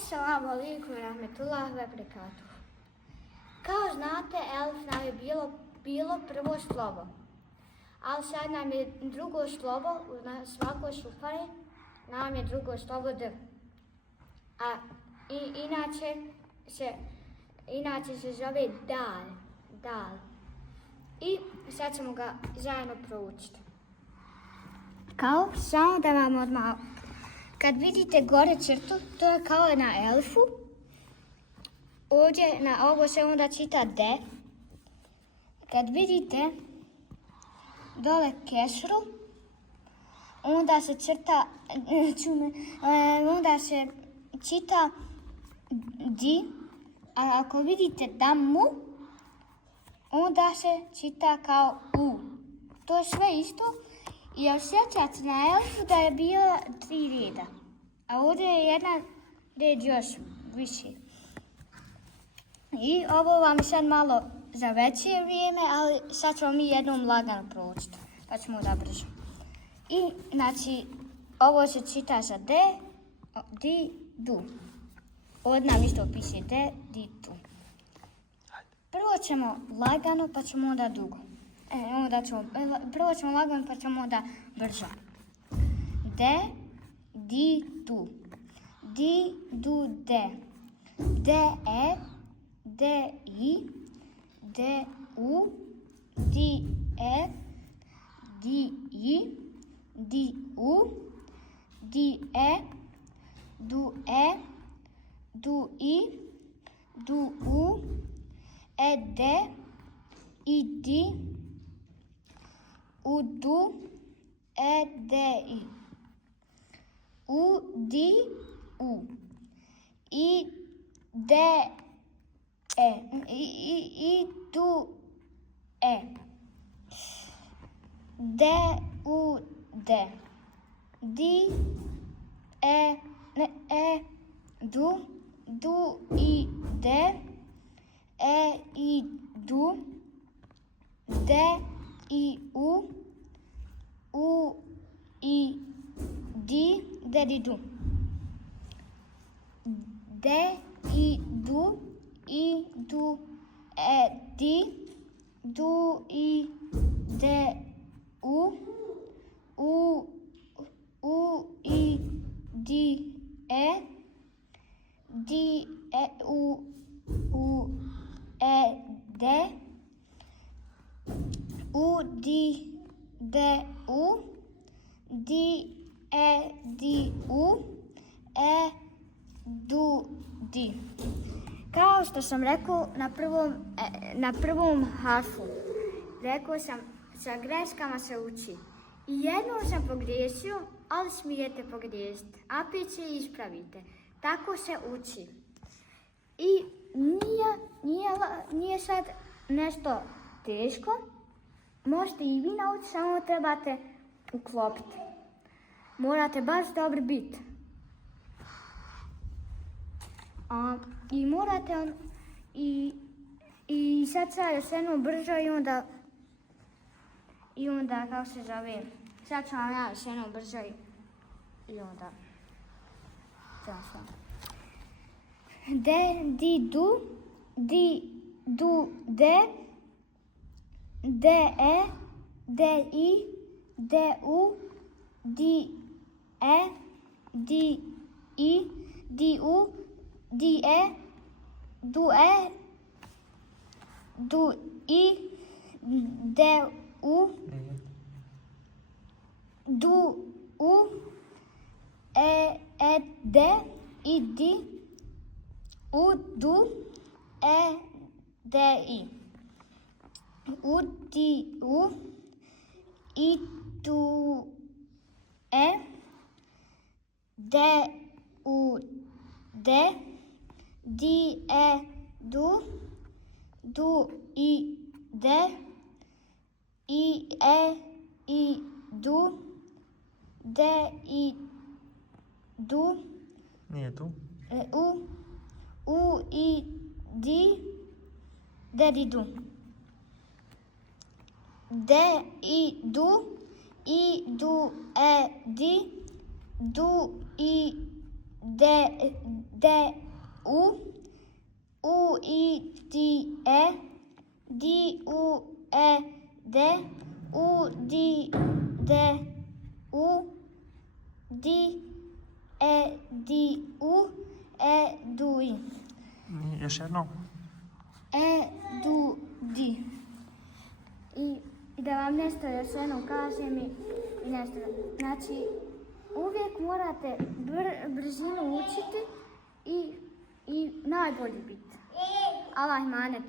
Assalamu alaikum rahmetullahi wa barakatuh. Kao znate, elif nam je bilo prvo slovo, ali sad nam je drugo slovo, na svakoj šufari nam je drugo slovo D. A inače se zove dal. I sad ćemo ga zajedno proučiti. Kao, samo da vam odmah, kad vidite gore crtu, to je kao na elifu. Ovdje na ovo se onda čita D. Kad vidite dole kesru, onda se onda se čita di, a ako vidite dammu, onda se čita kao u. To je sve isto. I osjećate na elifu da je bila 3 reda, a ovdje je jedan red još više. I ovo vam je sad malo za veće vrijeme, ali sad ćemo mi jednom lagano proučiti, pa ćemo da brzo. I znači, ovo se čita za D, di, du. Ovdje nam isto piše D, di, du. Prvo ćemo lagano, pa ćemo onda dugo. Prvo ćemo lagano, pa ćemo onda brzo. D, di, du. Di, du, de. De, e. D, i. D, u. Di, e. Di, i. Di, u. Di, e. Du, e. Du, i. Du, u. E, de. I, di. U, du. E, de, i. U, di, u. I, de, e. I, du, e. De, u, de. Di, e, du. Du, i, de. E, i, du. De, i, u. U, i, di. De, di, du. De, i, du. I, du, e, di. Du, i, de, u. U, i, di, e. Di, e, u, e, de. U, di, de, u. Di, e, di, u. E, du, di. Kao što sam rekao na prvom harfu, rekao sam sa greškama se uči. I jednom sam pogriješio, ali smijete pogriješiti. Opet se ispravite. Tako se uči. I nije sad nešto teško. Možete i vi naučiti, samo trebate uklopiti. Morate baš dobro biti. I morate i sad još jednom brzo i onda kako se zove, sad ću vam ja još jednom brzo i onda de, di, du, di, du, de, de, e, de, i, de, u, di, e, di, i, di, u, di, e, du, e, du, i, de, u, du, u, e, de, i, di, u, du, e, de, i. U, di, u, i, du, e, de, u, de, di, e, du, du, i, de, i, e, i, du, de, i, du. Nije tu. U, i, di, de, di, du. De, i, du, e, di, du, i, U, U, I, T, E, D, U, E, D, U, D, D, U, D, E, D, U, E, du, I. Još jednom. E, du, di. I da vam nešto još jednom kažem i nešto. Znači, uvijek morate brzinu učiti i najbolji biti. Allah emanet.